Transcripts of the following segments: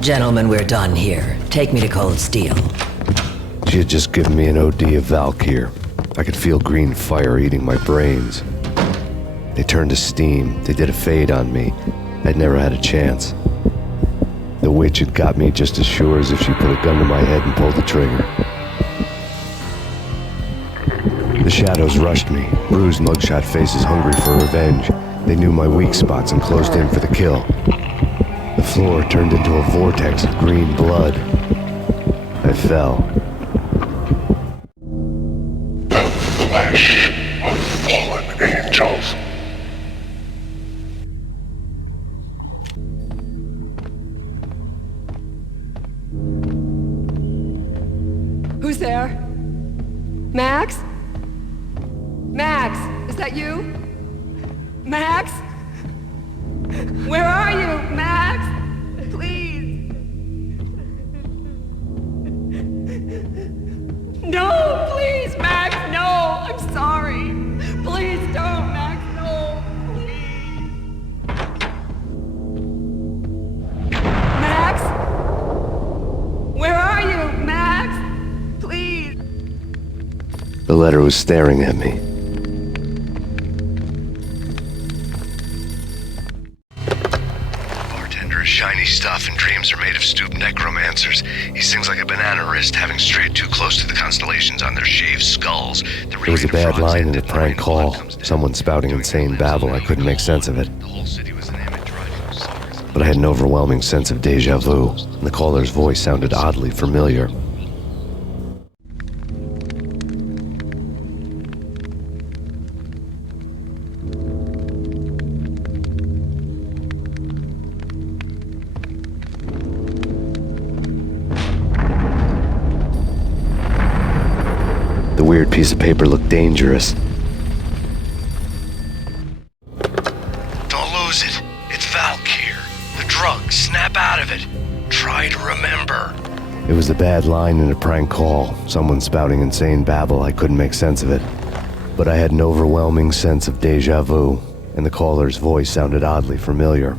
Gentlemen, we're done here. Take me to Cold Steel. She had just given me an OD of Valkyr. I could feel green fire eating my brains. They turned to steam. They did a fade on me. I'd never had a chance. The witch had got me just as sure as if she put a gun to my head and pulled the trigger. The shadows rushed me, bruised mugshot faces hungry for revenge. They knew my weak spots and closed in for the kill. The floor turned into a vortex of green blood. I fell. The flesh of fallen angels. Who's there? Max? Max, is that you? Max? Where are you, Max? Please. No, please, Max, no. I'm sorry. Please don't, Max, no. Please. Max? Where are you, Max? Please. The letter was staring at me. Shiny stuff and dreams are made of stooped necromancers. He sings like a banana wrist, having strayed too close to the constellations on their shaved skulls. There was a bad line in a prank call. Someone spouting insane babble. I couldn't make sense of it. But I had an overwhelming sense of deja vu, and the caller's voice sounded oddly familiar. The weird piece of paper looked dangerous. Don't lose it. It's Valkyr. The drug. Snap out of it. Try to remember. It was a bad line in a prank call. Someone spouting insane babble. I couldn't make sense of it. But I had an overwhelming sense of deja vu, and the caller's voice sounded oddly familiar.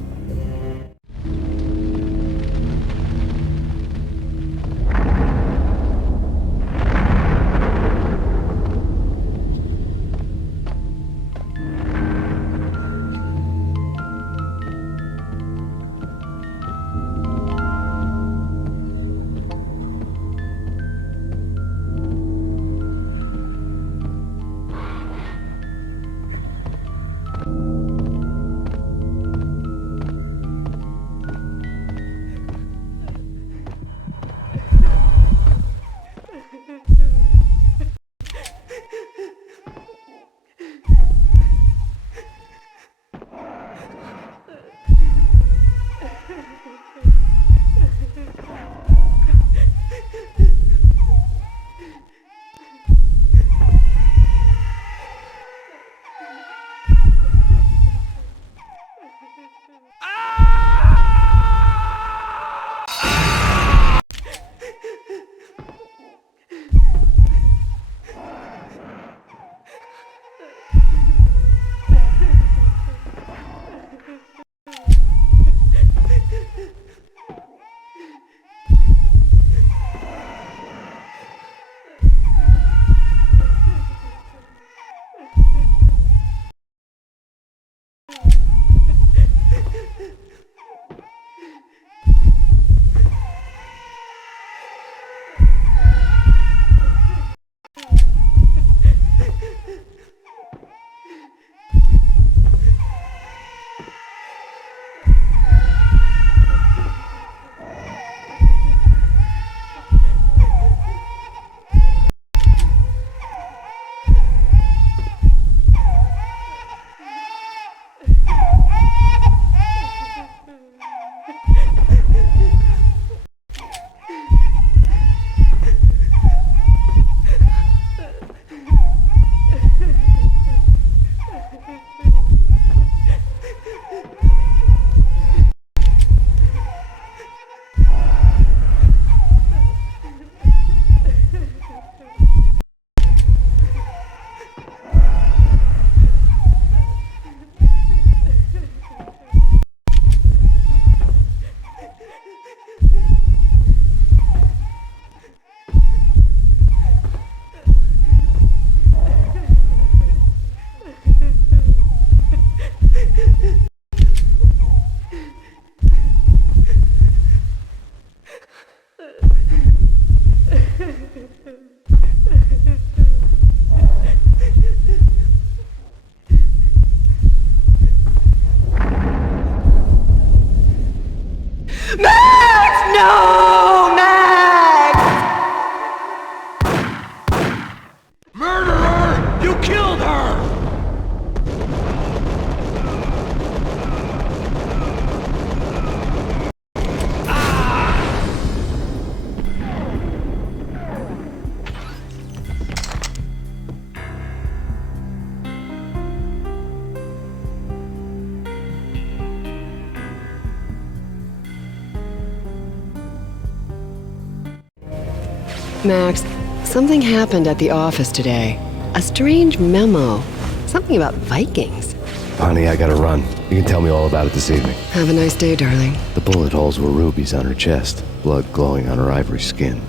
Max, something happened at the office today. A strange memo. Something about Vikings. Honey, I gotta run. You can tell me all about it this evening. Have a nice day, darling. The bullet holes were rubies on her chest, blood glowing on her ivory skin.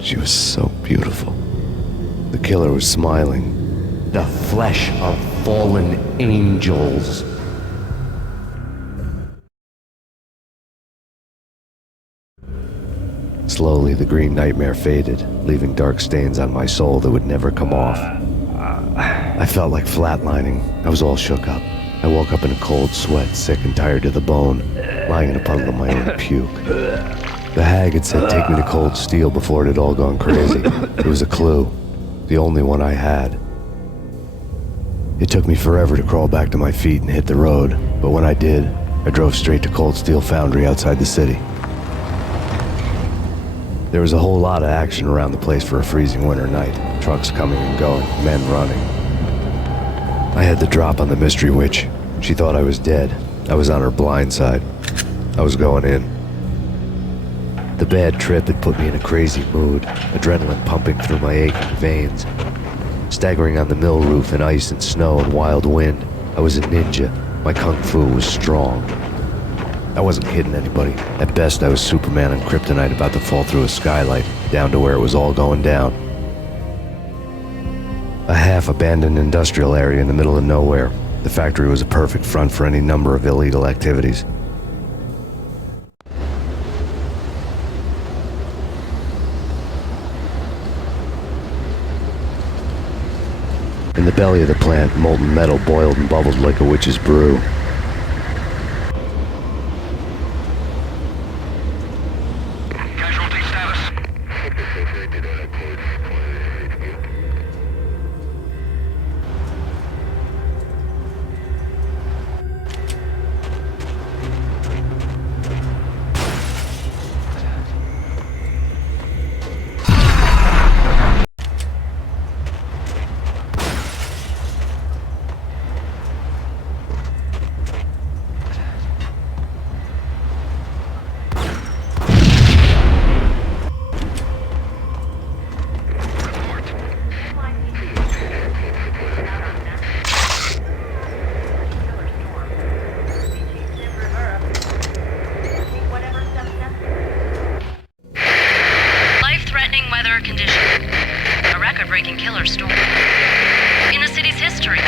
She was so beautiful. The killer was smiling. The flesh of fallen angels. Slowly, the green nightmare faded, leaving dark stains on my soul that would never come off. I felt like flatlining. I was all shook up. I woke up in a cold sweat, sick and tired to the bone, lying in a puddle of my own puke. The hag had said take me to Cold Steel before it had all gone crazy. It was a clue, the only one I had. It took me forever to crawl back to my feet and hit the road, but when I did, I drove straight to Cold Steel Foundry outside the city. There was a whole lot of action around the place for a freezing winter night. Trucks coming and going, men running. I had the drop on the mystery witch. She thought I was dead. I was on her blind side. I was going in. The bad trip had put me in a crazy mood, adrenaline pumping through my aching veins. Staggering on the mill roof in ice and snow and wild wind, I was a ninja. My kung fu was strong. I wasn't kidding anybody. At best, I was Superman on kryptonite about to fall through a skylight, down to where it was all going down. A half-abandoned industrial area in the middle of nowhere. The factory was a perfect front for any number of illegal activities. In the belly of the plant, molten metal boiled and bubbled like a witch's brew. Casualty status. Life-threatening weather conditions. A record-breaking killer storm. In the city's history,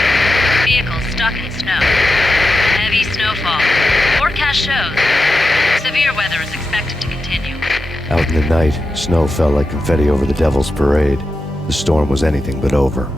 vehicles stuck in snow. Heavy snowfall. Forecast shows severe weather is expected to continue. Out in the night, snow fell like confetti over the Devil's Parade. The storm was anything but over.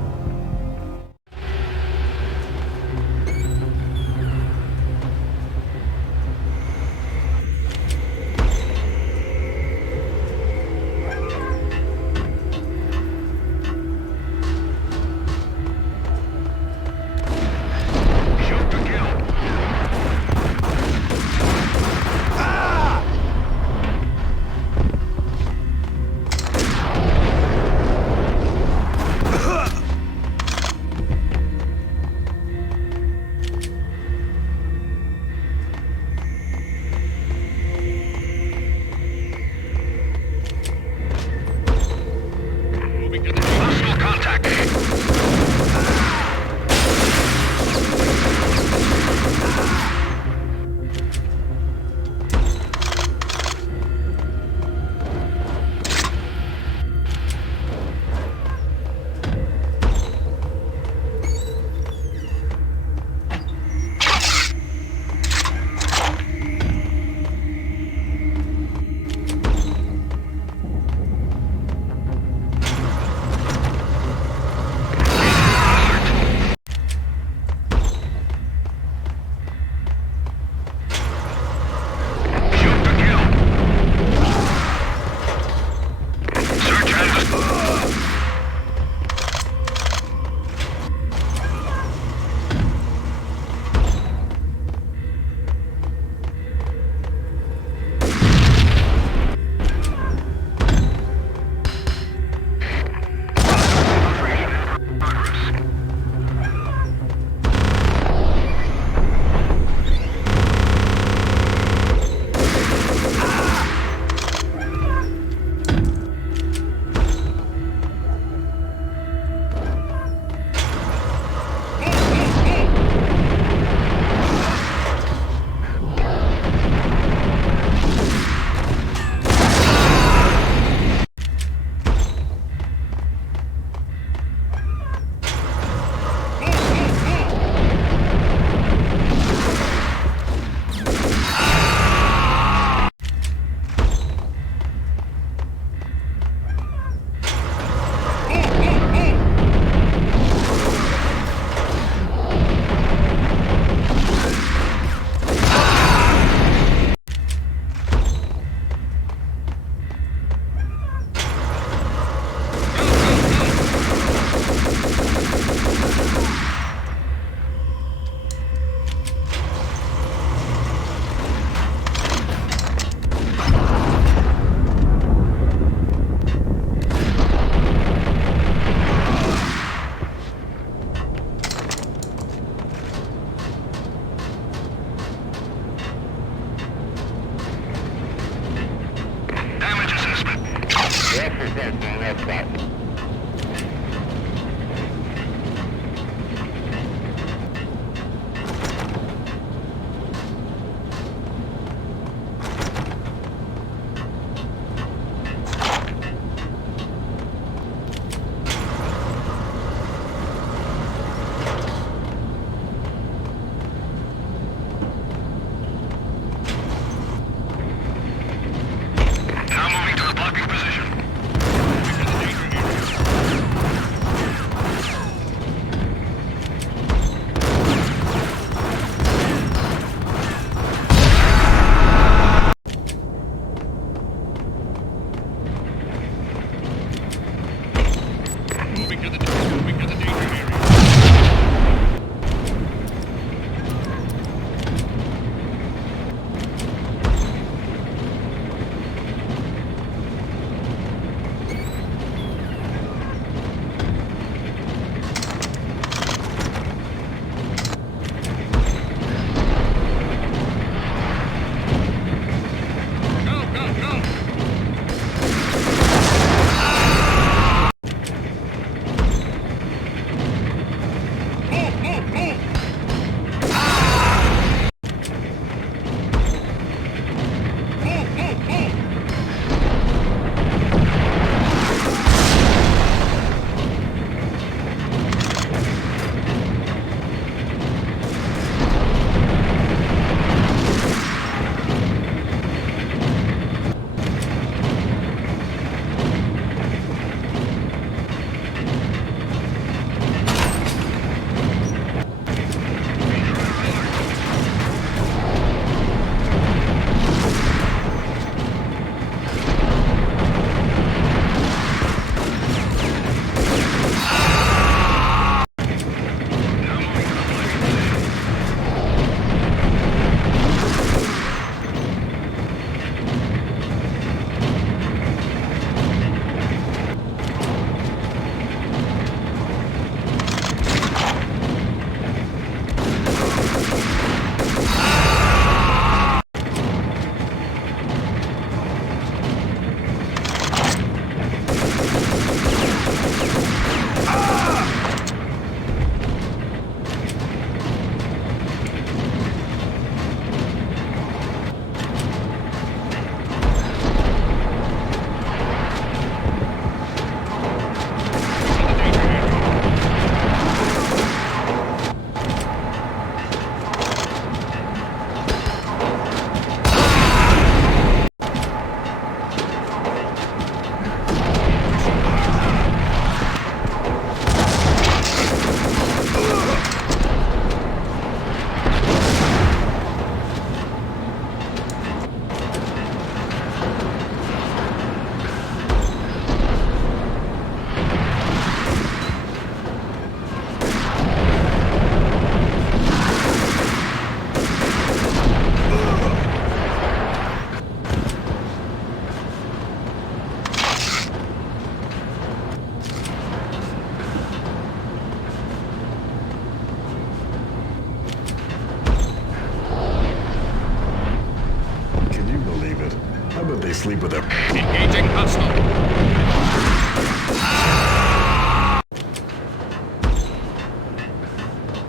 sleep with them. Engaging hostile.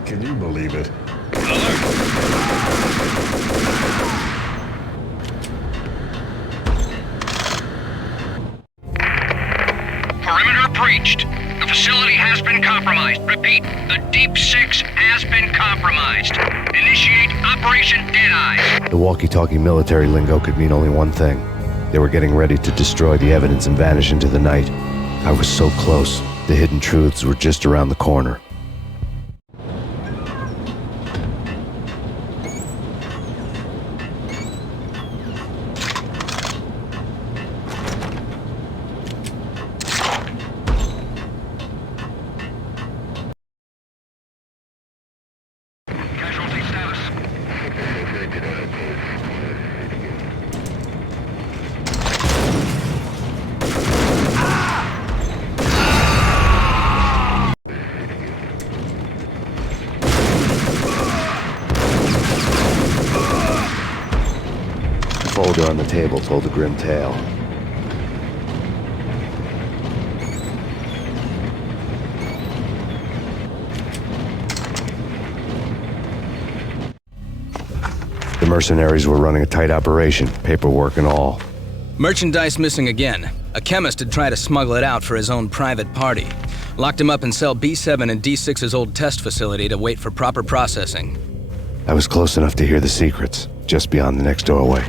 Can you believe it? Perimeter breached. The facility has been compromised. Repeat, the Deep Six has been compromised. Initiate Operation Deadeye. The walkie-talkie military lingo could mean only one thing. They were getting ready to destroy the evidence and vanish into the night. I was so close. The hidden truths were just around the corner. Casualty status. The folder on the table told a grim tale. mercenaries were running a tight operation, paperwork and all. Merchandise missing again. A chemist had tried to smuggle it out for his own private party. Locked him up in cell B7 in D6's old test facility to wait for proper processing. I was close enough to hear the secrets, just beyond the next doorway.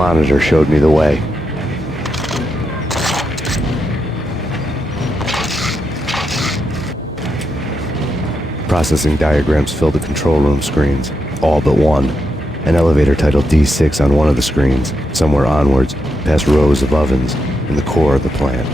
monitor showed me the way. Processing diagrams filled the control room screens, all but one. An elevator titled D6 on one of the screens, somewhere onwards, past rows of ovens, in the core of the plant.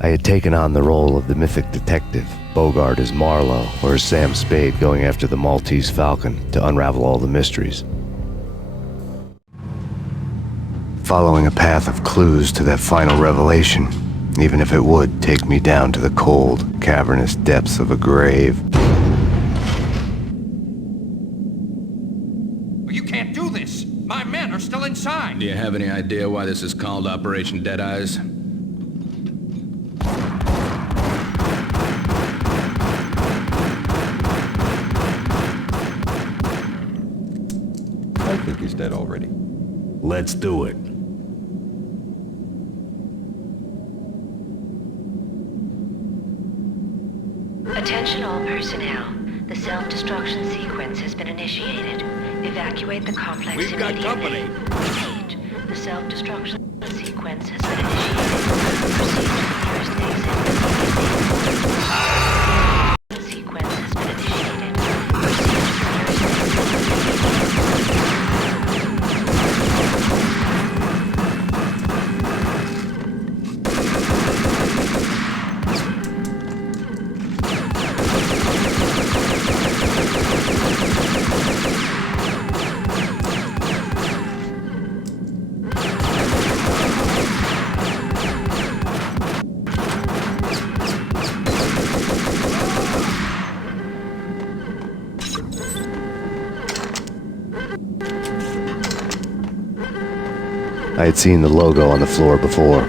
I had taken on the role of the mythic detective, Bogart as Marlowe, or as Sam Spade going after the Maltese Falcon to unravel all the mysteries. Following a path of clues to that final revelation, even if it would take me down to the cold, cavernous depths of a grave. You can't do this! My men are still inside! Do you have any idea why this is called Operation Dead Eyes? I think he's dead already. Let's do it. Attention all personnel. The self-destruction sequence has been initiated. Evacuate the complex We've got immediately. company. Repeat. The self-destruction sequence has been initiated. Proceed to the nearest exit. The sequence has been initiated. Proceed to the nearest exit. I had seen the logo on the floor before.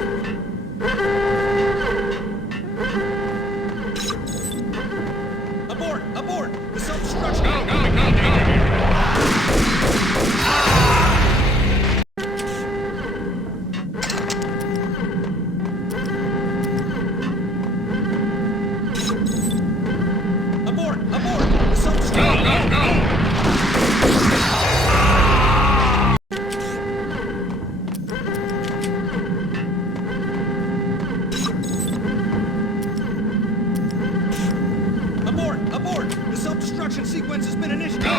Abort! Abort! The self-destruction... Abort! Abort! The self-destruction... Abort! Abort! The self-destruction sequence has been initiated. The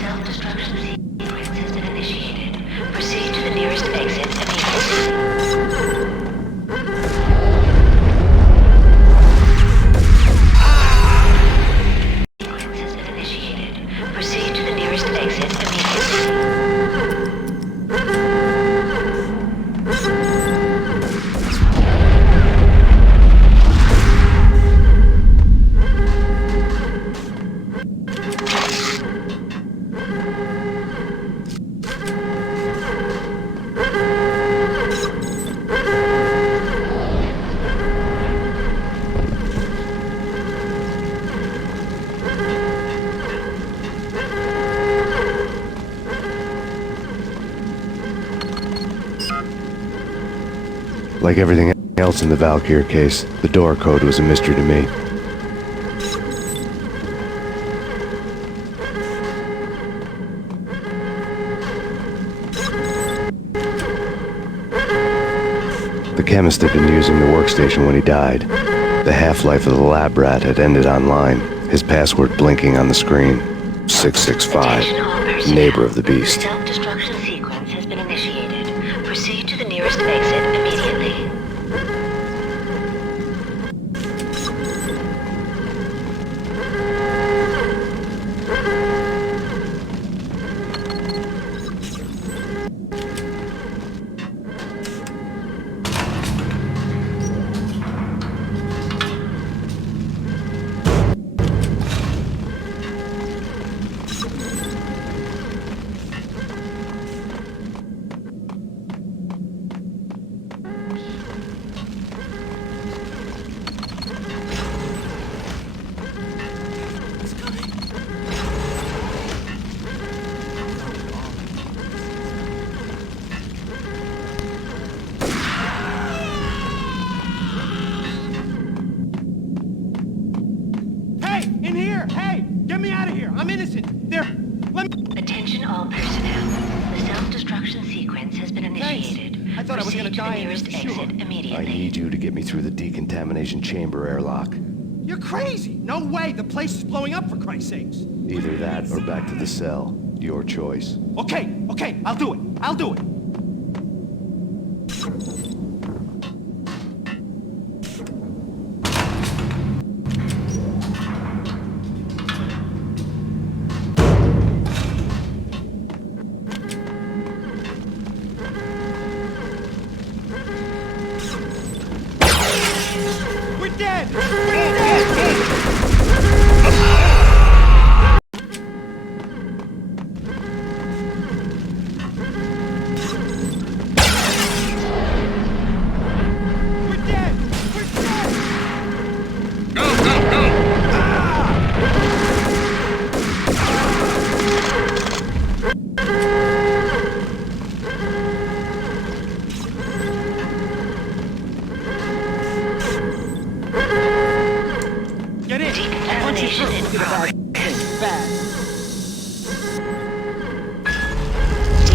self-destruction sequence has been initiated. Proceed to the nearest exit immediately. Sequence has been initiated. Proceed to the nearest exit immediately. Like everything else in the Valkyr case, the door code was a mystery to me. The chemist had been using the workstation when he died. The half-life of the lab rat had ended online, his password blinking on the screen. 665, neighbor of the beast. Self-destruction sequence has been initiated. Proceed to the nearest exit immediately. In here! Hey! Get me out of here! I'm innocent! There! Let me... Attention all personnel. The self-destruction sequence has been initiated. Thanks. I thought I was gonna die in Proceed this, to the nearest sure. exit immediately. I need you to get me through the decontamination chamber airlock. You're crazy! No way! The place is blowing up, for Christ's sakes! Either that or back to the cell. Your choice. Okay, I'll do it. We're dead!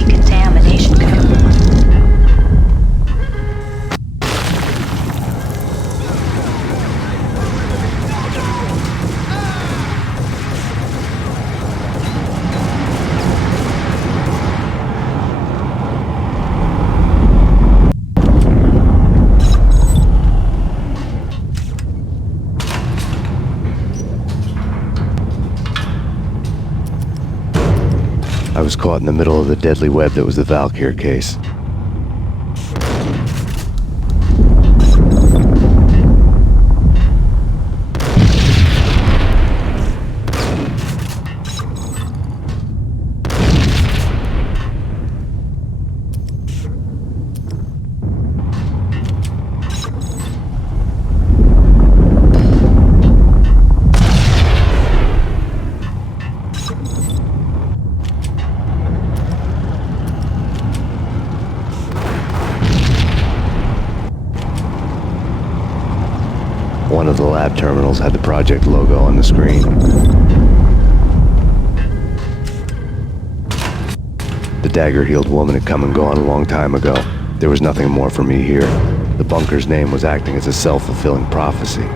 Decontamination I was caught in the middle of the deadly web that was the Valkyr case. One of the lab terminals had the project logo on the screen. The dagger-heeled woman had come and gone a long time ago. There was nothing more for me here. The bunker's name was acting as a self-fulfilling prophecy.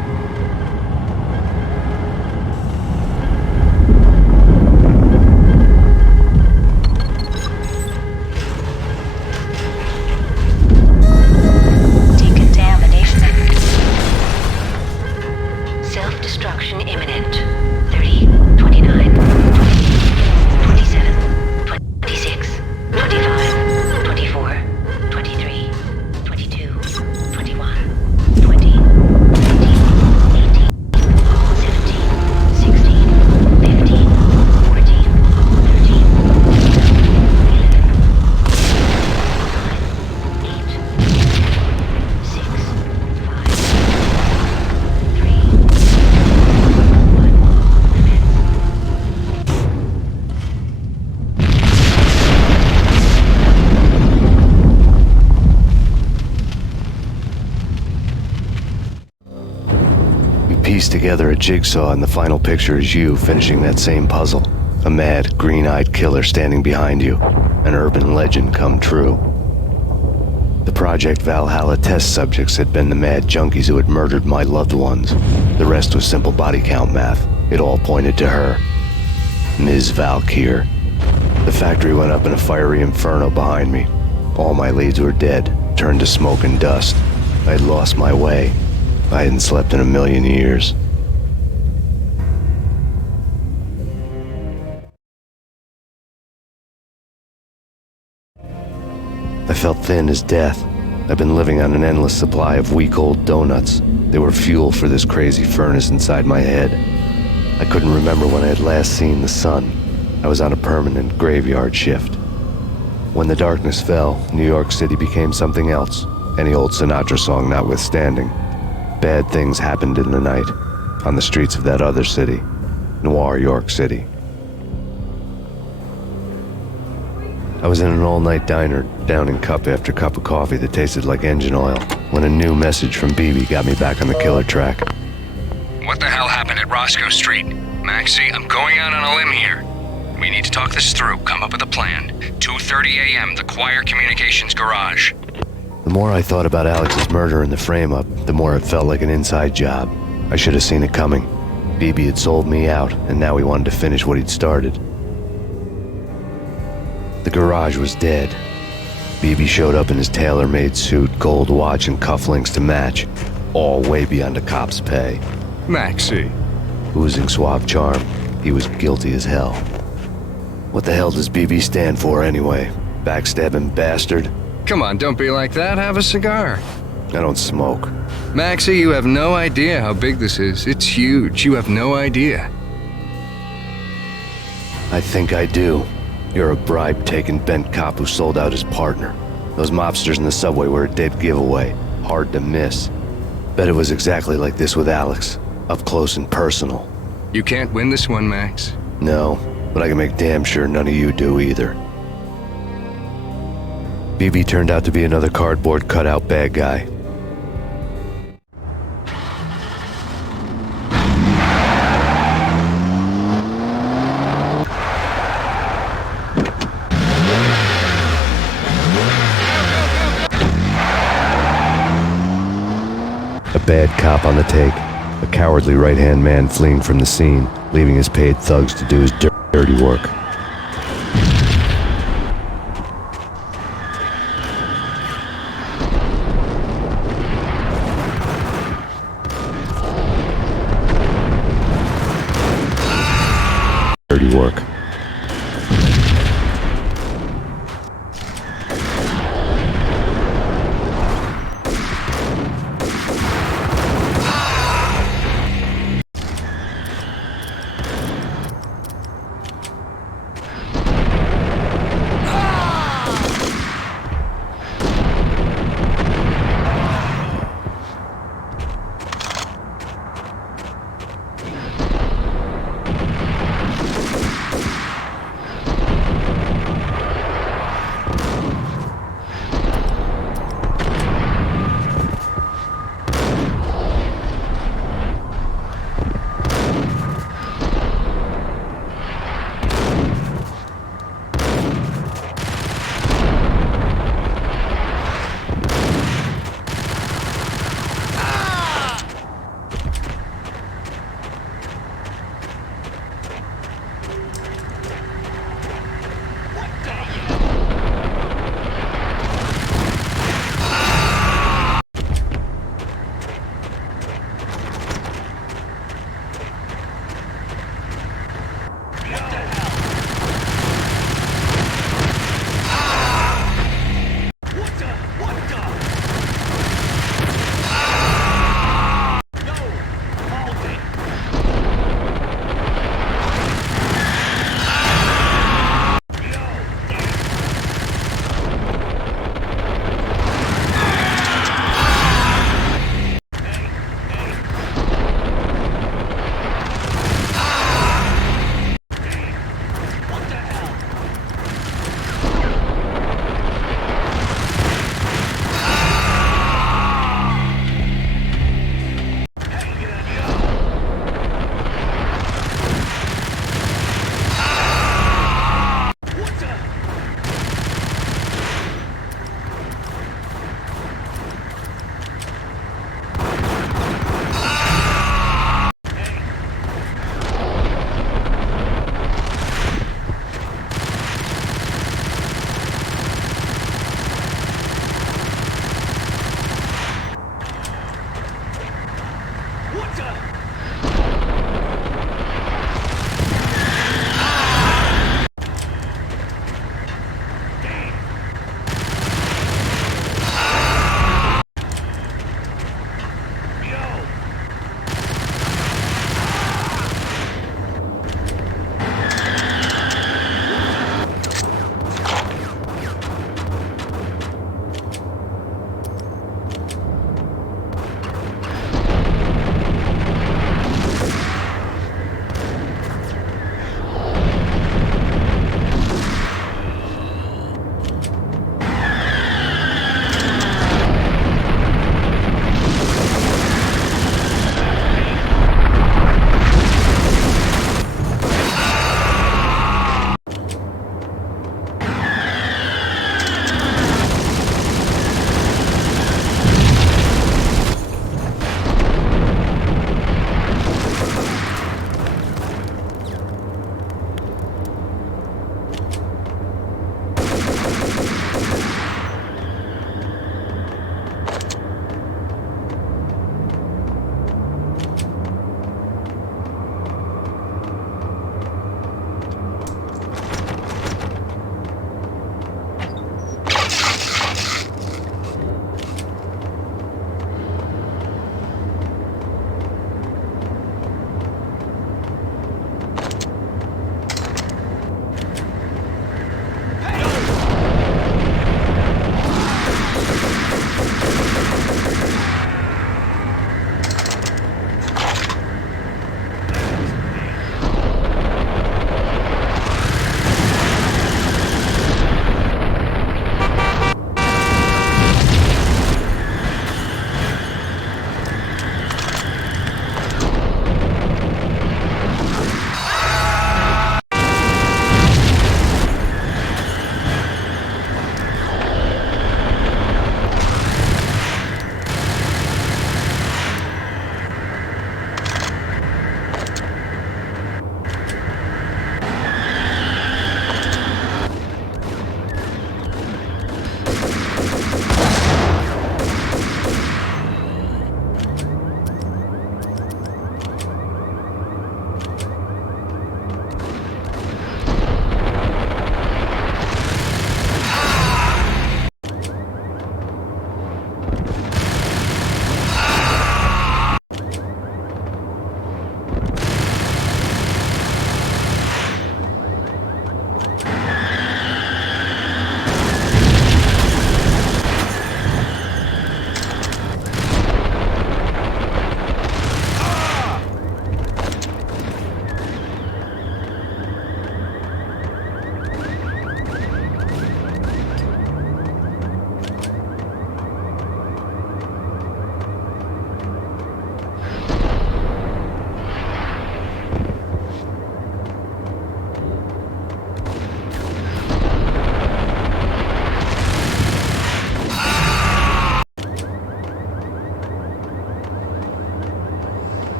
Pieced together a jigsaw, and the final picture is you finishing that same puzzle. A mad, green-eyed killer standing behind you. An urban legend come true. The Project Valhalla test subjects had been the mad junkies who had murdered my loved ones. The rest was simple body count math. It all pointed to her. Ms. Valkyr. The factory went up in a fiery inferno behind me. All my leads were dead, turned to smoke and dust. I had lost my way. I hadn't slept in a million years. I felt thin as death. I've been living on an endless supply of week-old donuts. They were fuel for this crazy furnace inside my head. I couldn't remember when I had last seen the sun. I was on a permanent graveyard shift. When the darkness fell, New York City became something else, any old Sinatra song notwithstanding. Bad things happened in the night, on the streets of that other city, Noir York City. I was in an all-night diner, downing cup after cup of coffee that tasted like engine oil, when a new message from BB got me back on the killer track. What the hell happened at Roscoe Street? Maxie, I'm going out on a limb here. We need to talk this through, come up with a plan. 2:30 a.m., the Choir Communications Garage. The more I thought about Alex's murder and the frame-up, the more it felt like an inside job. I should have seen it coming. BB had sold me out, and now he wanted to finish what he'd started. The garage was dead. BB showed up in his tailor-made suit, gold watch and cufflinks to match, all way beyond a cop's pay. Maxie. Oozing suave charm, he was guilty as hell. What the hell does BB stand for anyway? Backstabbing bastard? Come on, don't be like that. Have a cigar. I don't smoke. Maxie, you have no idea how big this is. It's huge. You have no idea. I think I do. You're a bribe-taking bent cop who sold out his partner. Those mobsters in the subway were a dead giveaway. Hard to miss. Bet it was exactly like this with Alex. Up close and personal. You can't win this one, Max. No, but I can make damn sure none of you do either. BB turned out to be another cardboard cutout bad guy. A bad cop on the take, a cowardly right-hand man fleeing from the scene, leaving his paid thugs to do his dirty work. Dirty work.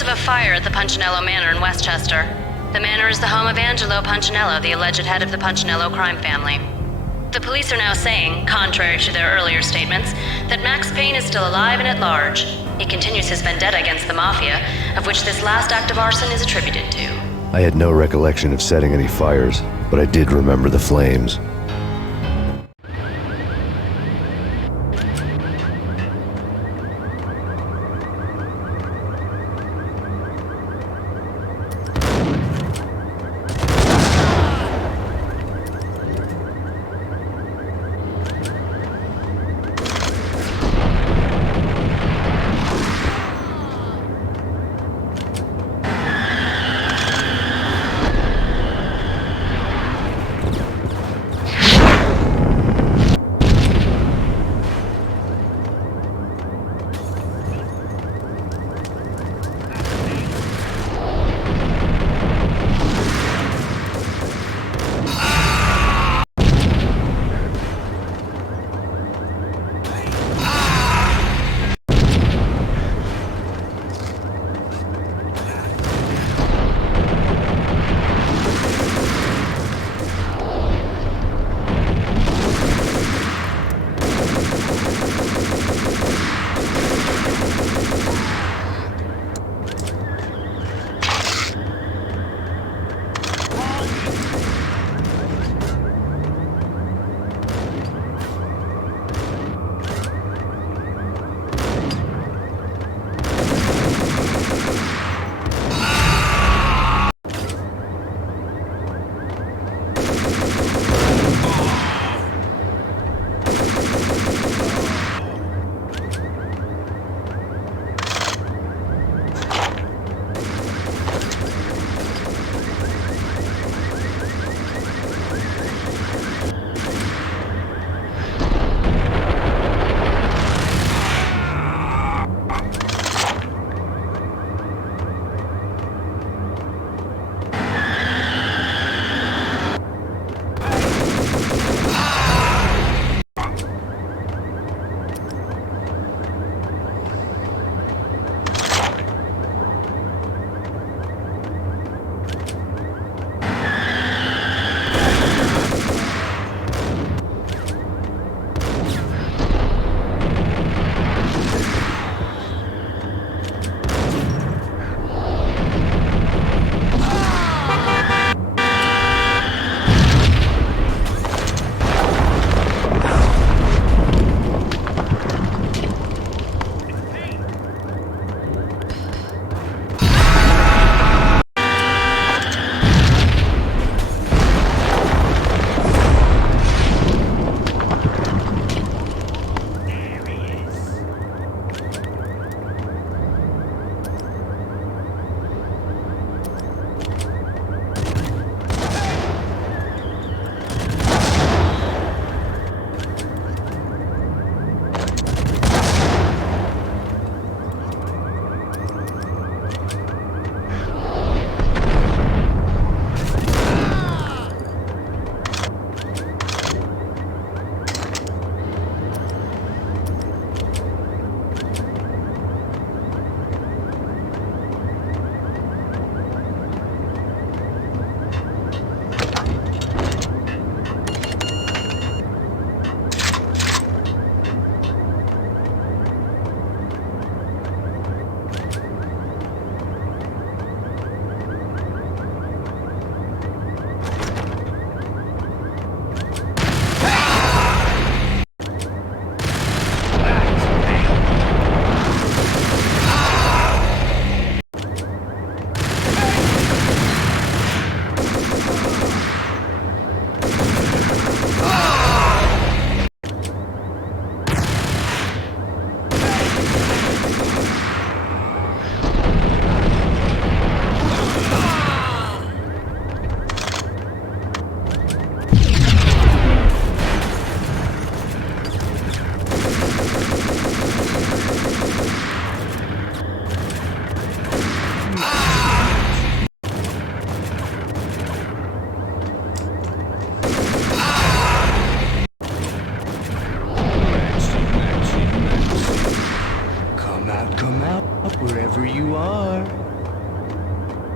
reports of a fire at the Punchinello Manor in Westchester. The manor is the home of Angelo Punchinello, the alleged head of the Punchinello crime family. The police are now saying, contrary to their earlier statements, that Max Payne is still alive and at large. He continues his vendetta against the Mafia, of which this last act of arson is attributed to. I had no recollection of setting any fires, but I did remember the flames.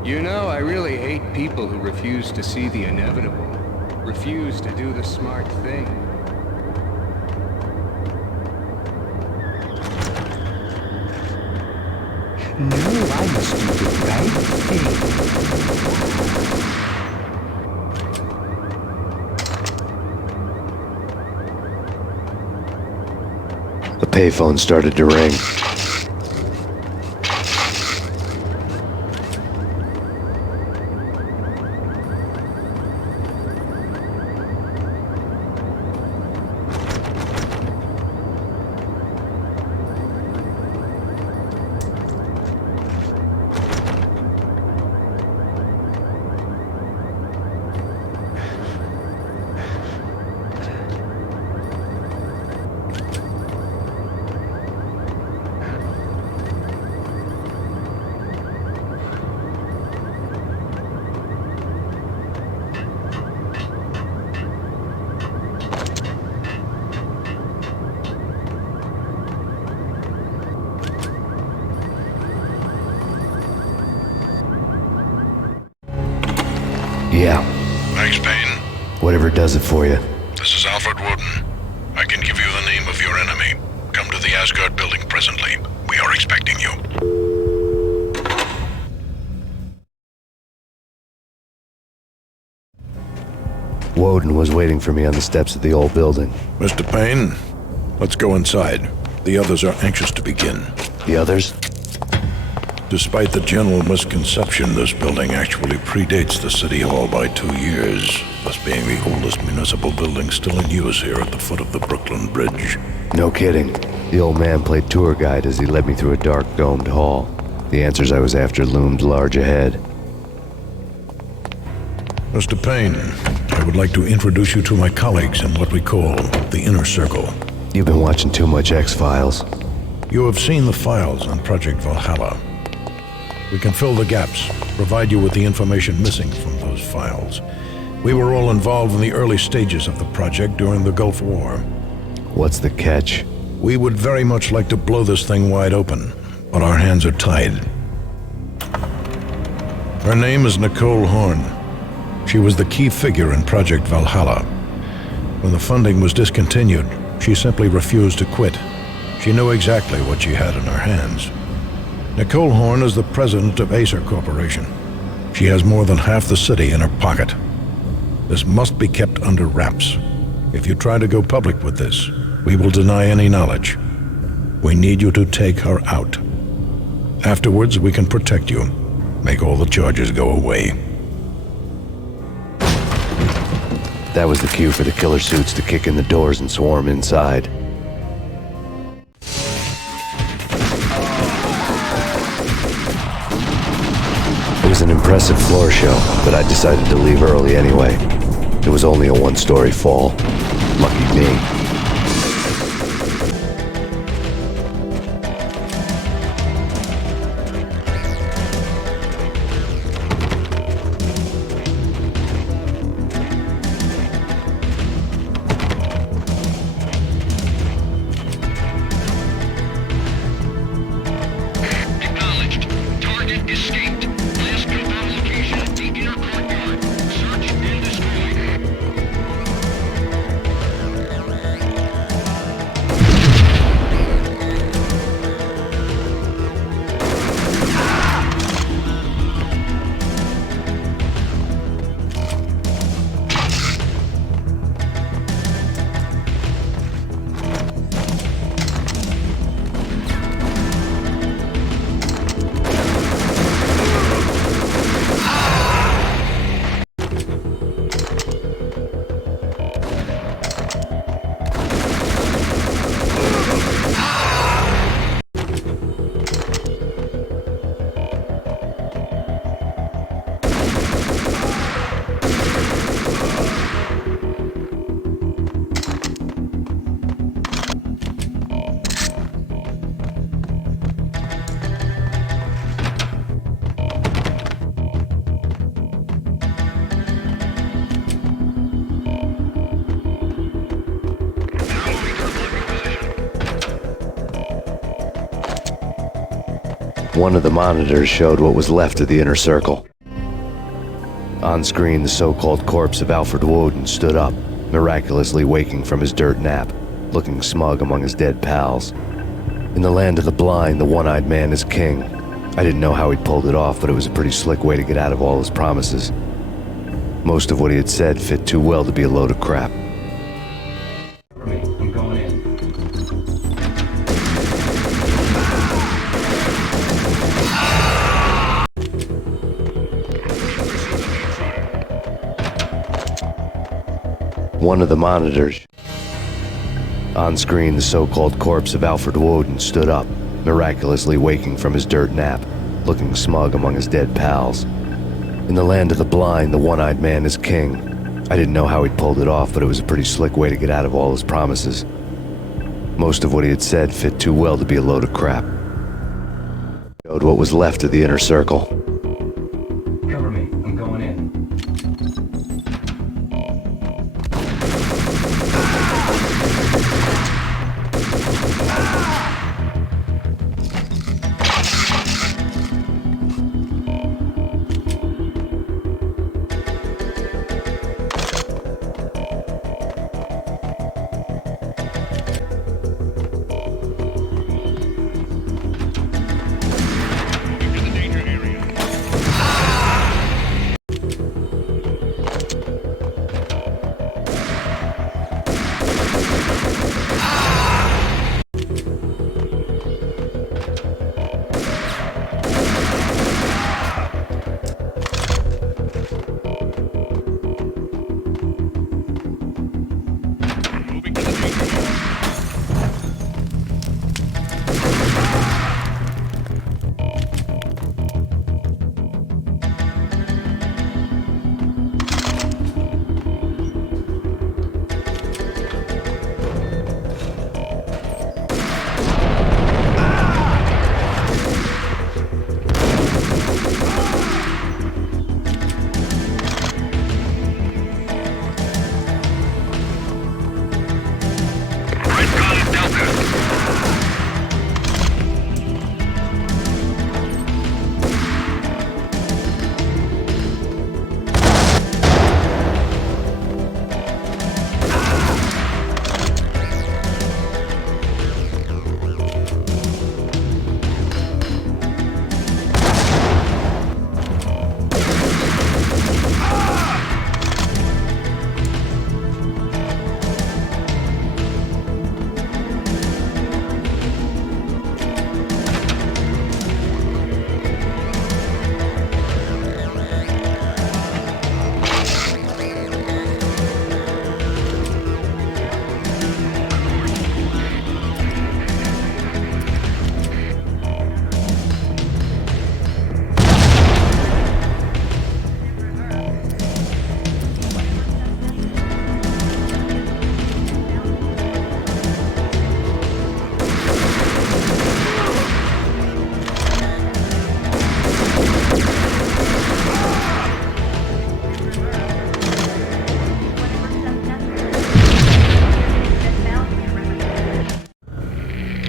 You know, I really hate people who refuse to see the inevitable, refuse to do the smart thing. No, I must do the right thing. The payphone started to ring. Yeah. Thanks, Payne. Whatever does it for you. This is Alfred Woden. I can give you the name of your enemy. Come to the Asgard building presently. We are expecting you. Woden was waiting for me on the steps of the old building. Mr. Payne, let's go inside. The others are anxious to begin. The others? Despite the general misconception, this building actually predates the City Hall by 2 years, thus being the oldest municipal building still in use here at the foot of the Brooklyn Bridge. No kidding. The old man played tour guide as he led me through a dark, domed hall. The answers I was after loomed large ahead. Mr. Payne, I would like to introduce you to my colleagues in what we call the Inner Circle. You've been watching too much X-Files. You have seen the files on Project Valhalla. We can fill the gaps, provide you with the information missing from those files. We were all involved in the early stages of the project during the Gulf War. What's the catch? We would very much like to blow this thing wide open, but our hands are tied. Her name is Nicole Horn. She was the key figure in Project Valhalla. When the funding was discontinued, she simply refused to quit. She knew exactly what she had in her hands. Nicole Horn is the president of Acer Corporation. She has more than half the city in her pocket. This must be kept under wraps. If you try to go public with this, we will deny any knowledge. We need you to take her out. Afterwards, we can protect you, make all the charges go away. That was the cue for the killer suits to kick in the doors and swarm inside. It was an impressive floor show, but I decided to leave early anyway. It was only a one-story fall. Lucky me. One of the monitors showed what was left of the inner circle. On screen, the so-called corpse of Alfred Woden stood up, miraculously waking from his dirt nap, looking smug among his dead pals. In the land of the blind, the one-eyed man is king. I didn't know how he'd pulled it off, but it was a pretty slick way to get out of all his promises. Most of what he had said fit too well to be a load of crap. I'm going in. One of the monitors. On screen, the so-called corpse of Alfred Woden stood up, miraculously waking from his dirt nap, looking smug among his dead pals. In the land of the blind, the one-eyed man is king. I didn't know how he'd pulled it off, but it was a pretty slick way to get out of all his promises. Most of what he had said fit too well to be a load of crap. Showed what was left of the inner circle. Cover me. I'm going in.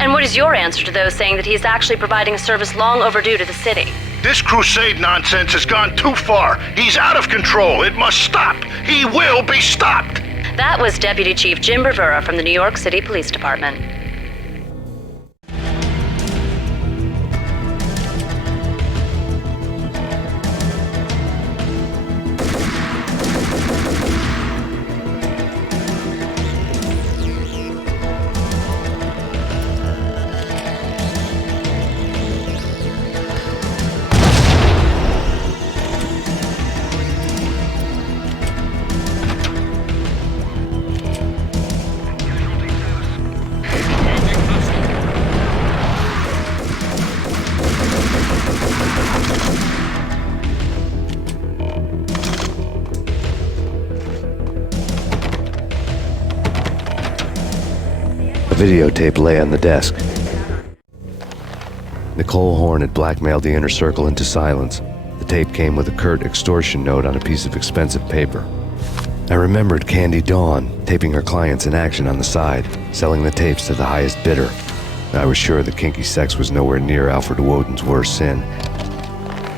What is your answer to those saying that he's actually providing a service long overdue to the city? This crusade nonsense has gone too far. He's out of control. It must stop. He will be stopped. That was Deputy Chief Jim Bravura from the New York City Police Department. A videotape lay on the desk. Nicole Horn had blackmailed the inner circle into silence. The tape came with a curt extortion note on a piece of expensive paper. I remembered Candy Dawn taping her clients in action on the side, selling the tapes to the highest bidder. I was sure that kinky sex was nowhere near Alfred Woden's worst sin.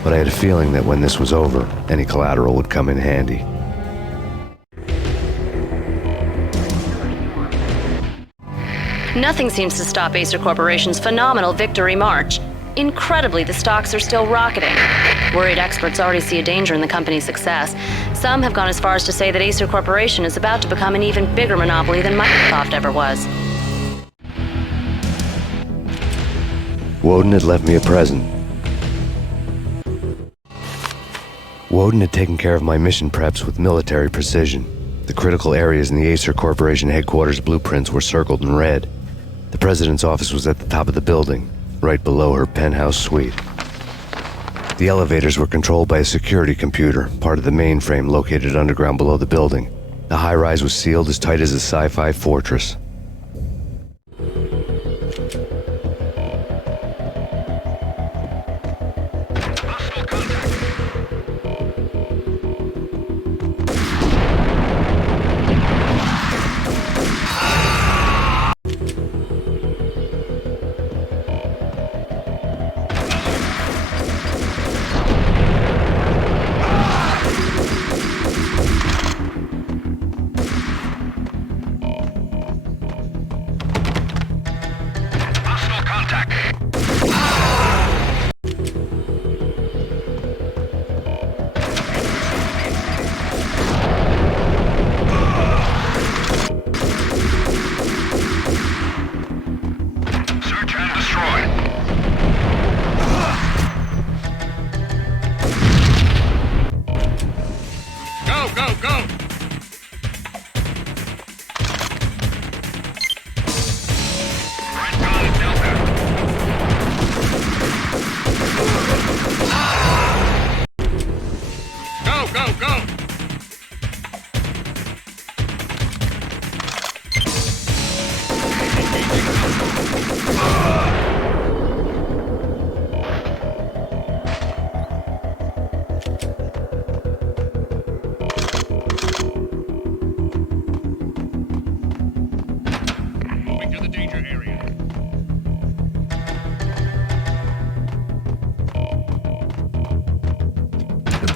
but I had a feeling that when this was over, any collateral would come in handy. Nothing seems to stop Acer Corporation's phenomenal victory march. Incredibly, the stocks are still rocketing. Worried experts already see a danger in the company's success. Some have gone as far as to say that Acer Corporation is about to become an even bigger monopoly than Microsoft ever was. Woden had left me a present. Woden had taken care of my mission preps with military precision. The critical areas in the Acer Corporation headquarters blueprints were circled in red. The president's office was at the top of the building, right below her penthouse suite. The elevators were controlled by a security computer, part of the mainframe located underground below the building. The high-rise was sealed as tight as a sci-fi fortress.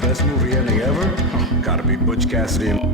Best movie ending ever? Oh, gotta be Butch Cassidy and...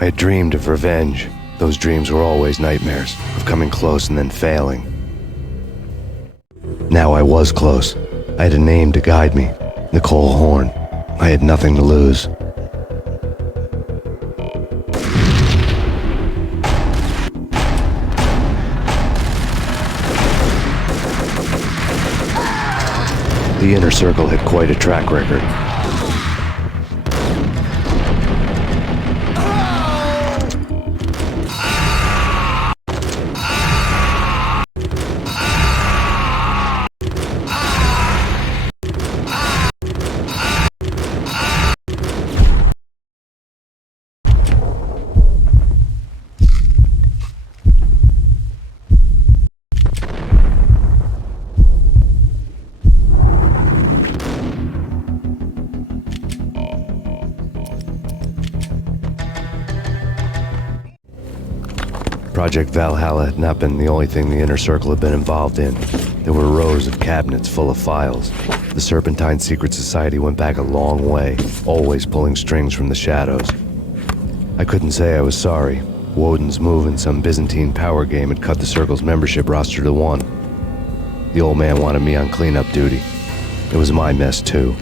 I had dreamed of revenge. Those dreams were always nightmares, of coming close and then failing. Now I was close. I had a name to guide me, Nicole Horn. I had nothing to lose. The Inner Circle had quite a track record. Project Valhalla had not been the only thing the Inner Circle had been involved in. There were rows of cabinets full of files. The Serpentine Secret Society went back a long way, always pulling strings from the shadows. I couldn't say I was sorry. Woden's move in some Byzantine power game had cut the Circle's membership roster to 1. The old man wanted me on cleanup duty. It was my mess, too.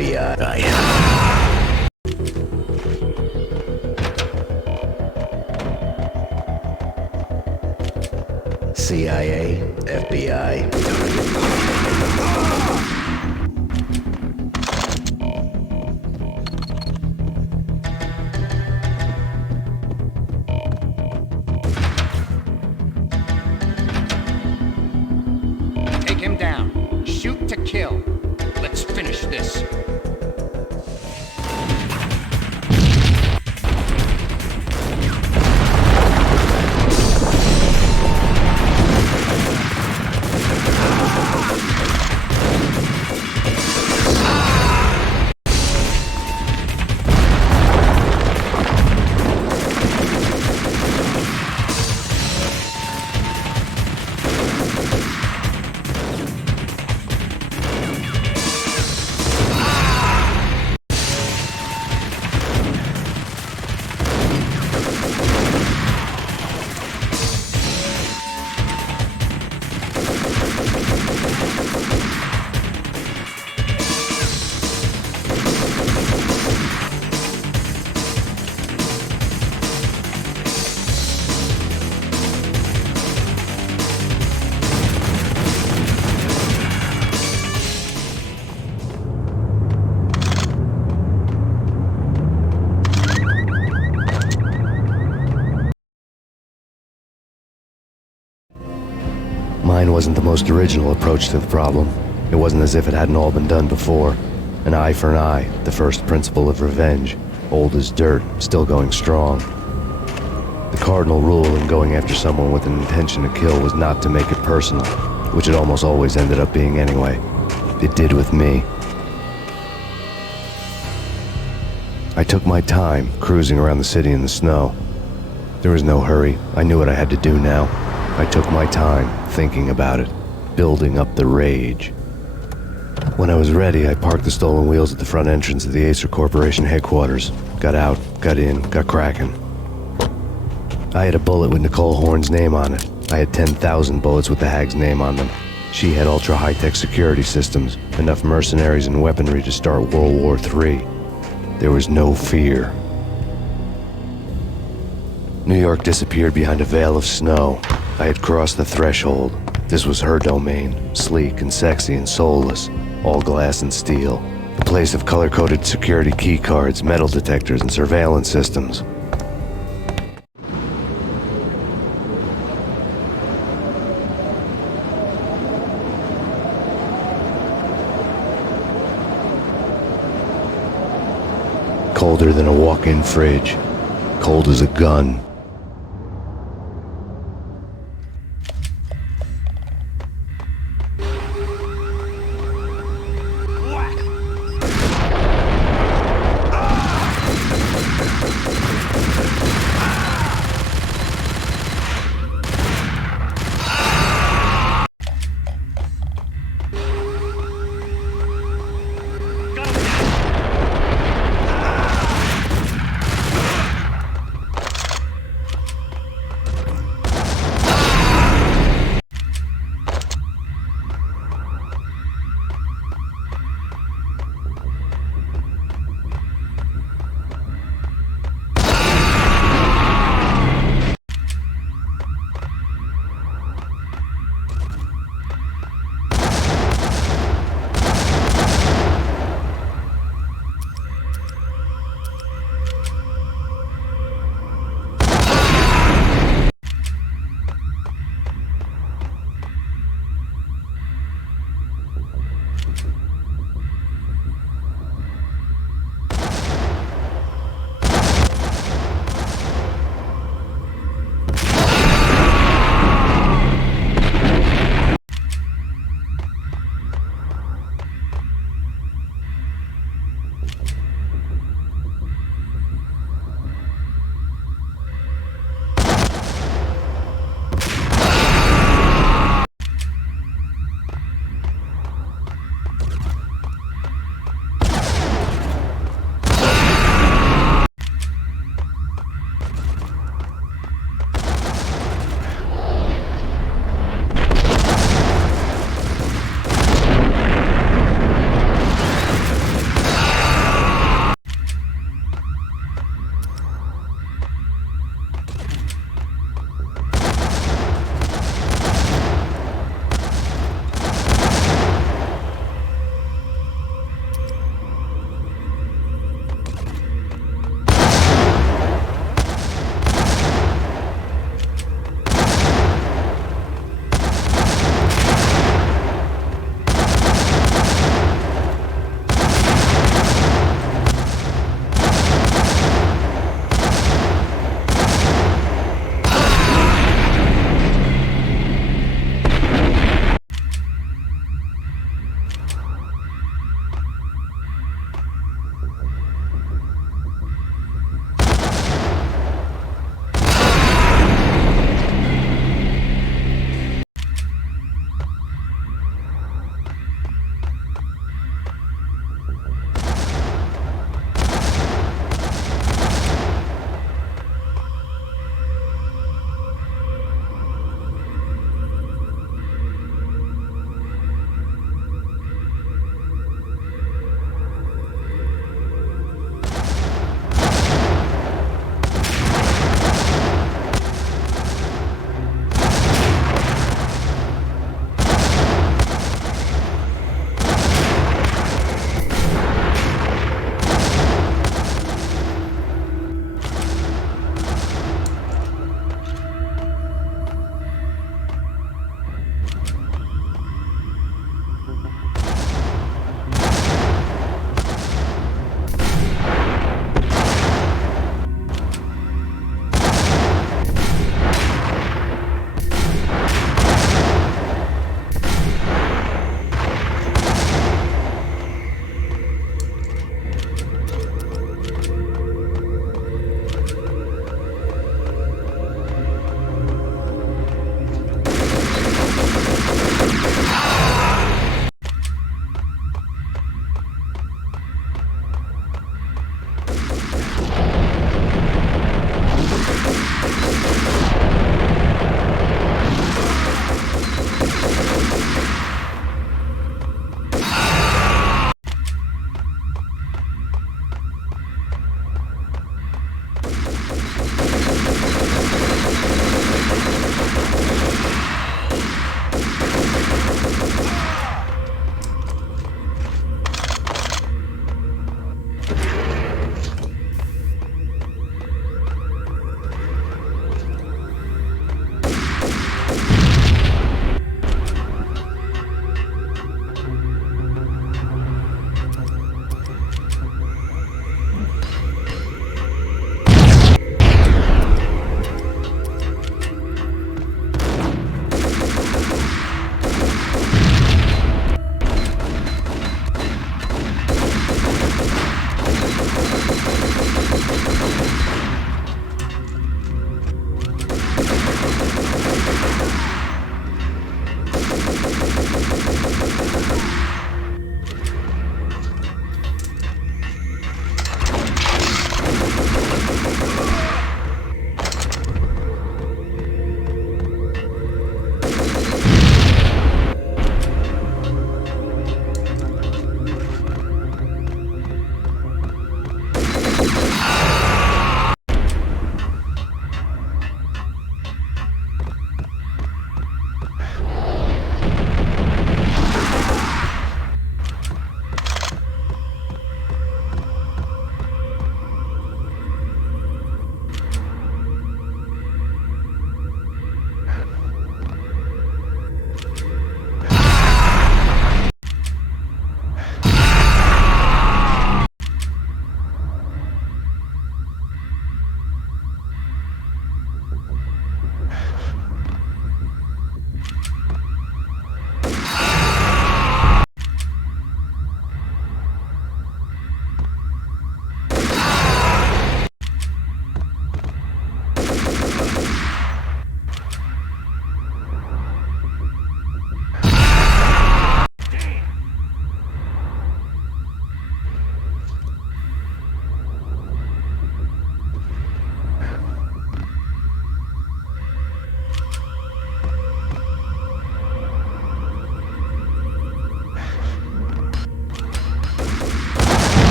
FBI. CIA, FBI. Take him down. Shoot to kill. Let's finish this. Mine wasn't the most original approach to the problem. It wasn't as if it hadn't all been done before. An eye for an eye, the first principle of revenge. Old as dirt, still going strong. The cardinal rule in going after someone with an intention to kill was not to make it personal, which it almost always ended up being anyway. It did with me. I took my time, cruising around the city in the snow. There was no hurry. I knew what I had to do now. I took my time, thinking about it, building up the rage. When I was ready, I parked the stolen wheels at the front entrance of the Acer Corporation headquarters. Got out, got in, got cracking. I had a bullet with Nicole Horn's name on it. I had 10,000 bullets with the Hag's name on them. She had ultra-high-tech security systems, enough mercenaries and weaponry to start World War III. There was no fear. New York disappeared behind a veil of snow. I had crossed the threshold. This was her domain, sleek and sexy and soulless, all glass and steel. A place of color-coded security key cards, metal detectors, and surveillance systems. Colder than a walk-in fridge. Cold as a gun.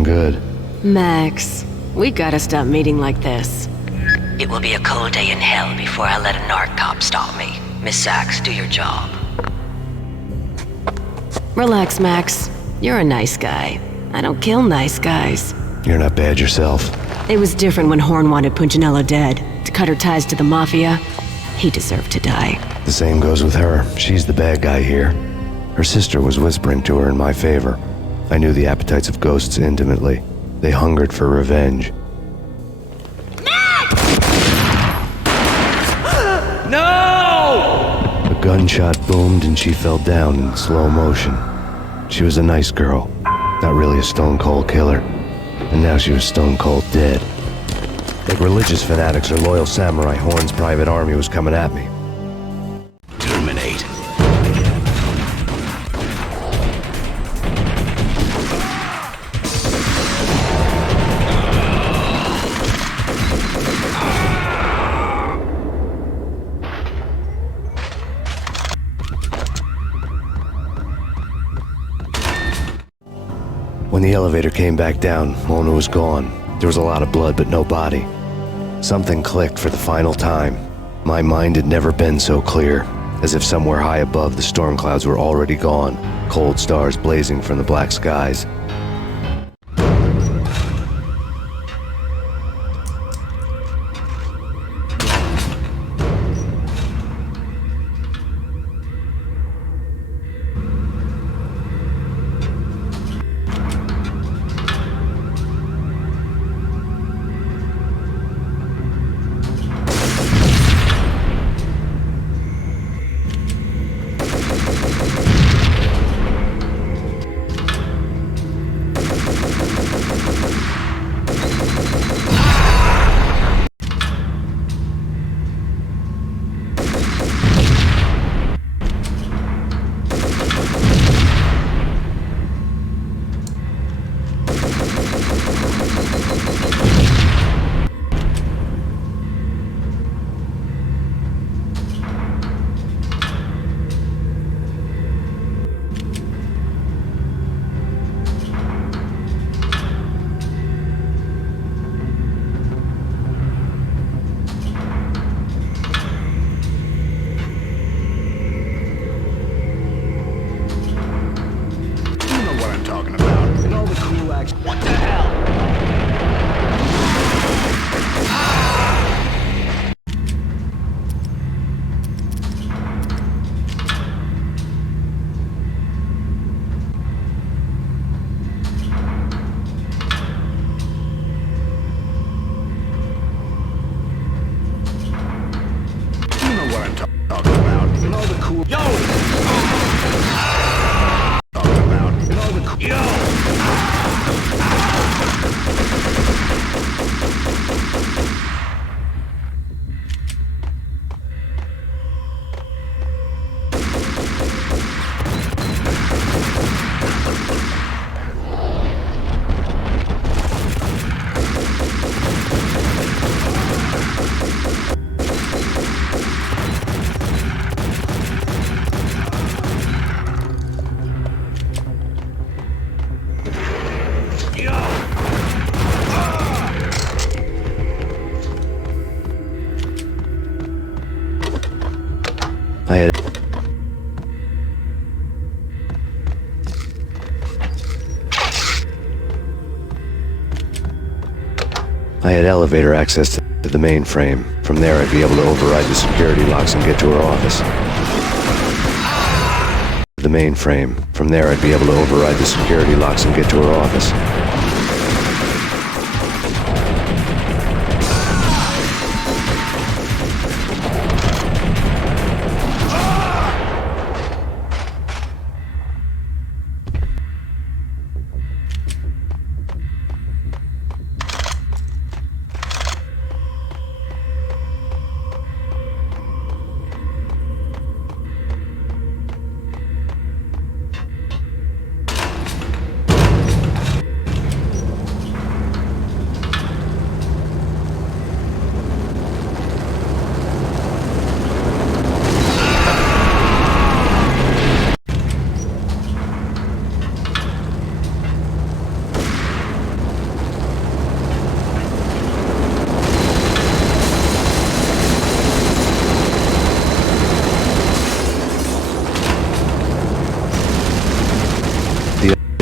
looking good. Max, we gotta stop meeting like this. It will be a cold day in hell before I let a narc cop stop me. Miss Sachs, do your job. Relax, Max. You're a nice guy. I don't kill nice guys. You're not bad yourself. It was different when Horn wanted Punchinello dead. To cut her ties to the Mafia, he deserved to die. The same goes with her. She's the bad guy here. Her sister was whispering to her in my favor. I knew the appetites of ghosts intimately. They hungered for revenge. No! A gunshot boomed and she fell down in slow motion. She was a nice girl, not really a stone-cold killer. And now she was stone-cold dead. Like religious fanatics or loyal samurai, Horn's private army was coming at me. Terminate. When the elevator came back down, Mona was gone. There was a lot of blood, but no body. Something clicked for the final time. My mind had never been so clear, as if somewhere high above the storm clouds were already gone, cold stars blazing from the black skies. I had elevator access to the mainframe. From there, I'd be able to override the security locks and get to her office. The mainframe. From there, I'd be able to override the security locks and get to her office.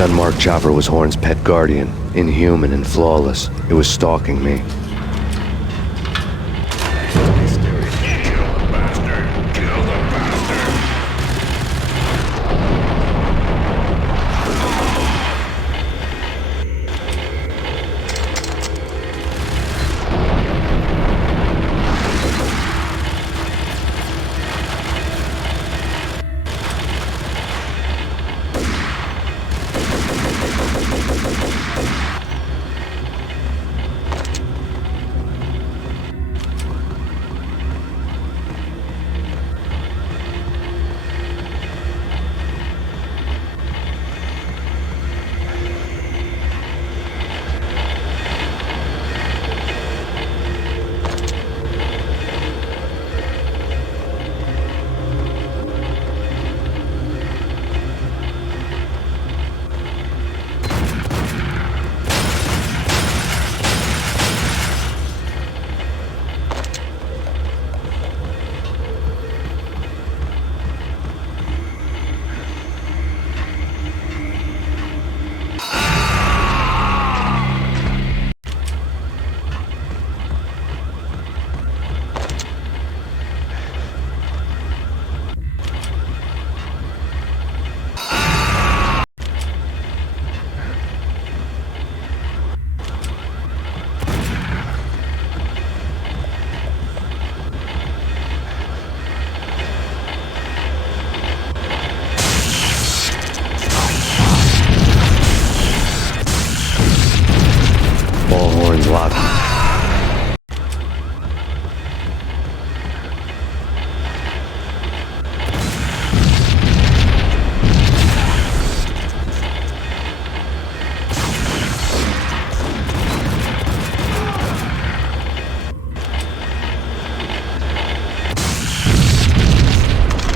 unmarked chopper was Horn's pet guardian, inhuman and flawless. It was stalking me.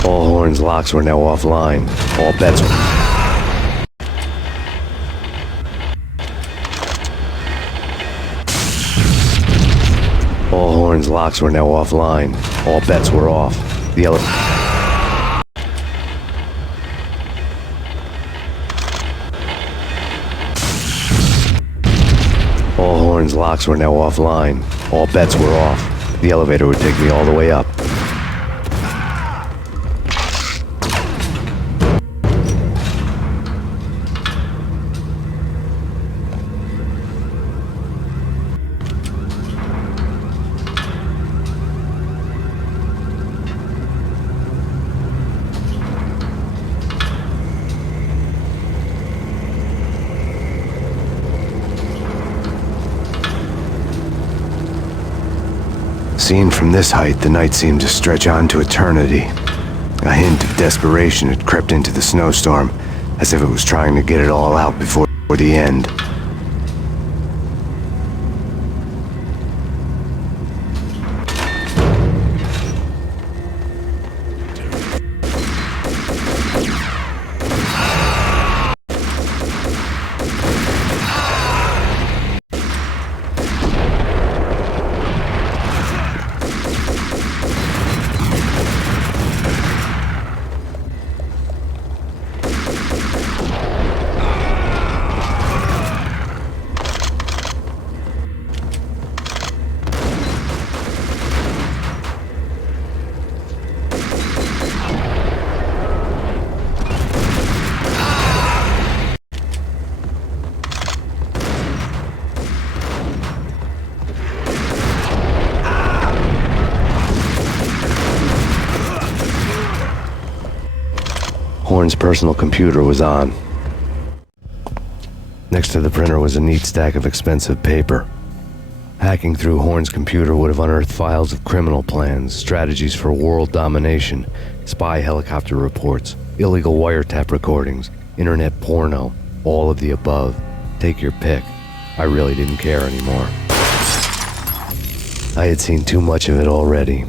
All Horn's locks were now offline. All bets were... All Horn's locks were now offline. All bets were off. The All Horn's locks were now offline. All bets were off. The elevator would take me all the way up. Seen from this height, the night seemed to stretch on to eternity. A hint of desperation had crept into the snowstorm, as if it was trying to get it all out before the end. Horn's personal computer was on. Next to the printer was a neat stack of expensive paper. Hacking through Horn's computer would have unearthed files of criminal plans, strategies for world domination, spy helicopter reports, illegal wiretap recordings, internet porno, all of the above. Take your pick. I really didn't care anymore. I had seen too much of it already.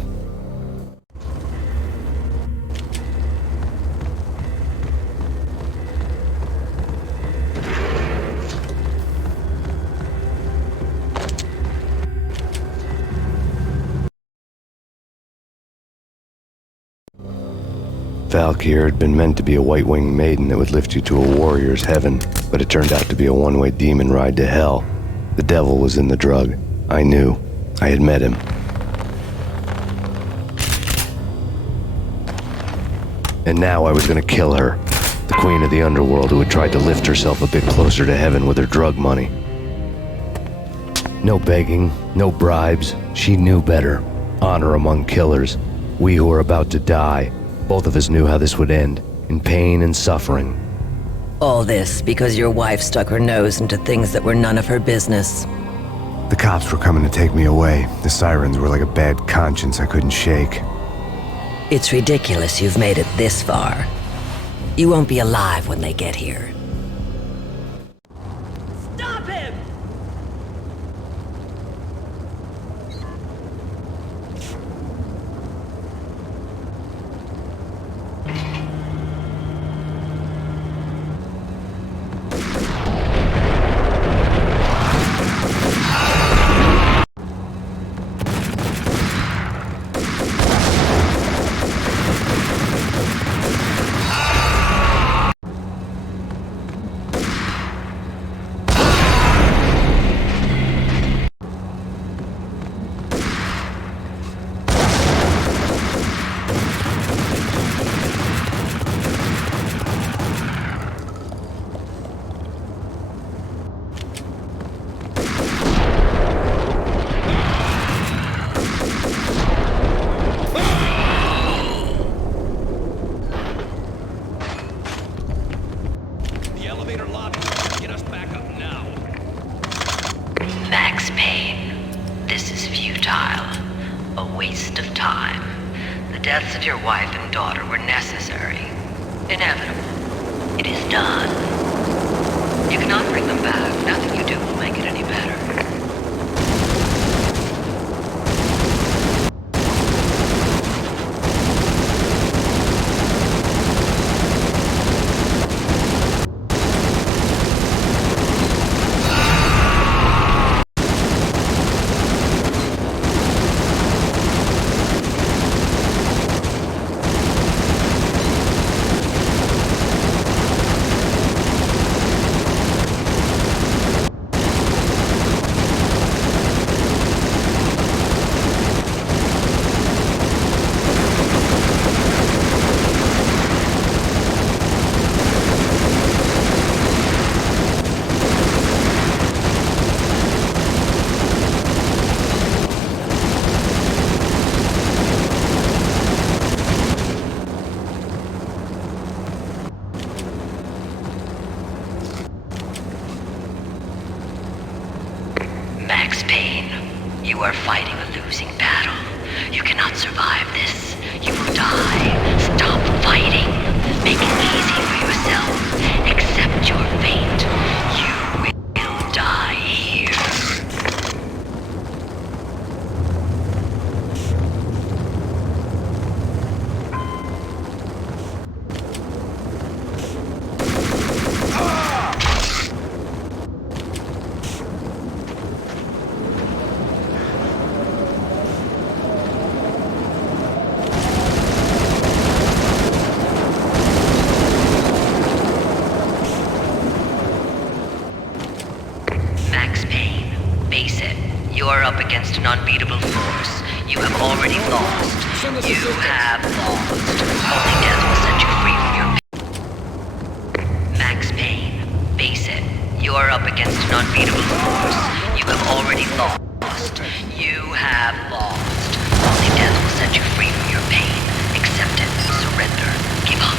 Valkyr had been meant to be a white-winged maiden that would lift you to a warrior's heaven, but it turned out to be a one-way demon ride to hell. The devil was in the drug. I knew. I had met him. And now I was gonna kill her. The queen of the underworld who had tried to lift herself a bit closer to heaven with her drug money. No begging, no bribes. She knew better. Honor among killers. We who were about to die. Both of us knew how this would end. In pain and suffering. All this because your wife stuck her nose into things that were none of her business. The cops were coming to take me away. The sirens were like a bad conscience I couldn't shake. It's ridiculous you've made it this far. You won't be alive when they get here. Stop him! Max Payne, this is futile. A waste of time. The deaths of your wife and daughter were necessary. Inevitable. It is done. You cannot bring them back. Nothing you do will make it any better. Max Payne, you are fighting a losing battle. You cannot survive this. You will die. Stop fighting. Make it easy for yourself. Accept your fate. You will die here. You are up against an unbeatable force. You have already lost. You have lost. Only death will set you free from your pain. Max Payne, face it. You are up against an unbeatable force. You have already lost. You have lost. Only death will set you free from your pain. Accept it. Surrender. Give up.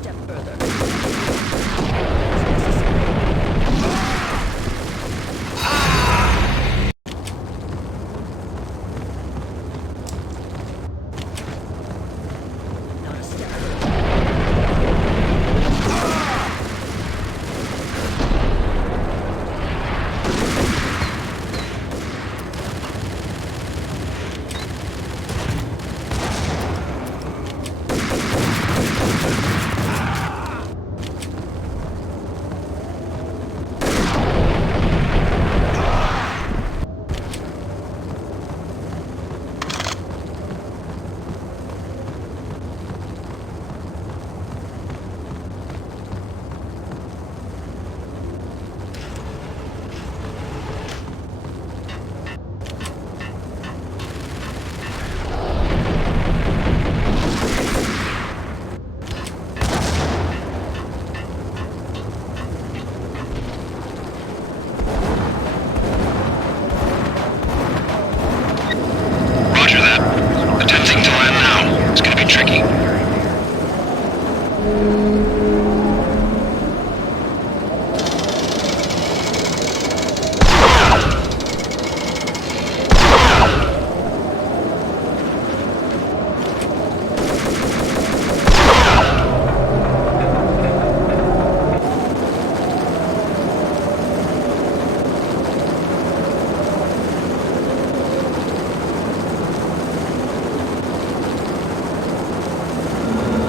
step further.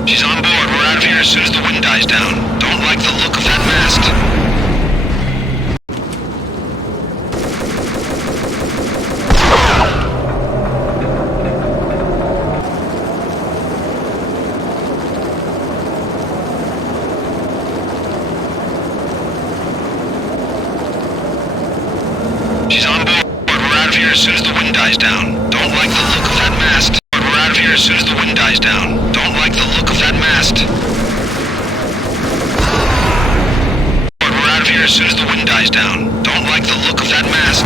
She's on board. We're out of here as soon as the wind dies down. Don't like the look of that mast. She's on board. We're out of here as soon as the wind dies down. Don't like the look of that mast. We're out of here as soon as the wind dies down. Don't like the look of that mast. We're out of here as soon as the wind dies down. Don't like the look of that mast.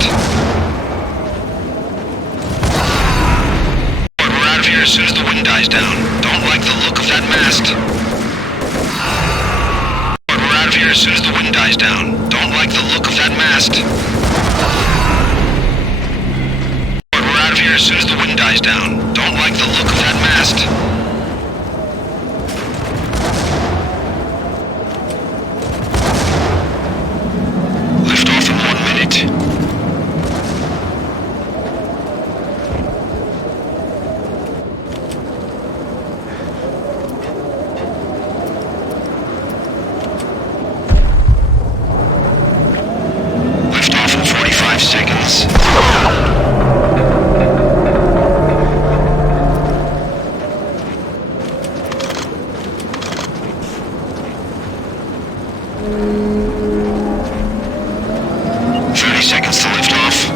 We're out of here as soon as the wind dies down. Don't like the look of that mast. We're out of here as soon as the wind dies down. Don't like the look of that mast. We're out of here as soon as the wind dies down. Don't like the look of that mast. Lift off in 1 minute. Lift off in 45 seconds. Seconds to lift off.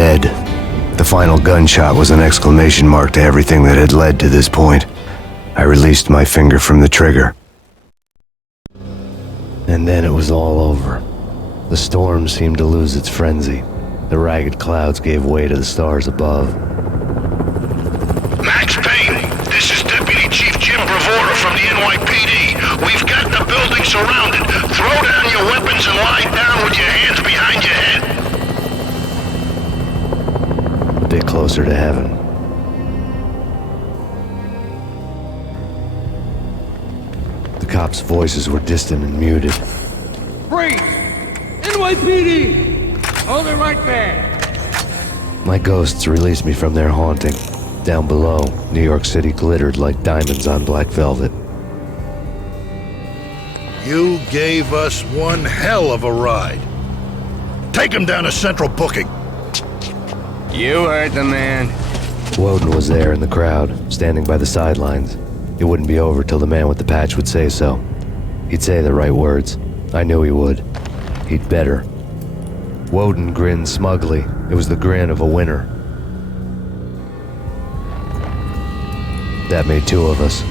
dead. The final gunshot was an exclamation mark to everything that had led to this point. I released my finger from the trigger. And then it was all over. The storm seemed to lose its frenzy. The ragged clouds gave way to the stars above. Max Payne, this is Deputy Chief Jim Bravura from the NYPD. We've got the building surrounded. Throw down your weapons and lie down with your hands behind your head. A bit closer to heaven. The cops' voices were distant and muted. Freeze! NYPD! Hold it right there! My ghosts released me from their haunting. Down below, New York City glittered like diamonds on black velvet. You gave us one hell of a ride. Take him down to Central Booking. You heard the man. Woden was there in the crowd, standing by the sidelines. It wouldn't be over till the man with the patch would say so. He'd say the right words. I knew he would. He'd better. Woden grinned smugly. It was the grin of a winner. That made two of us.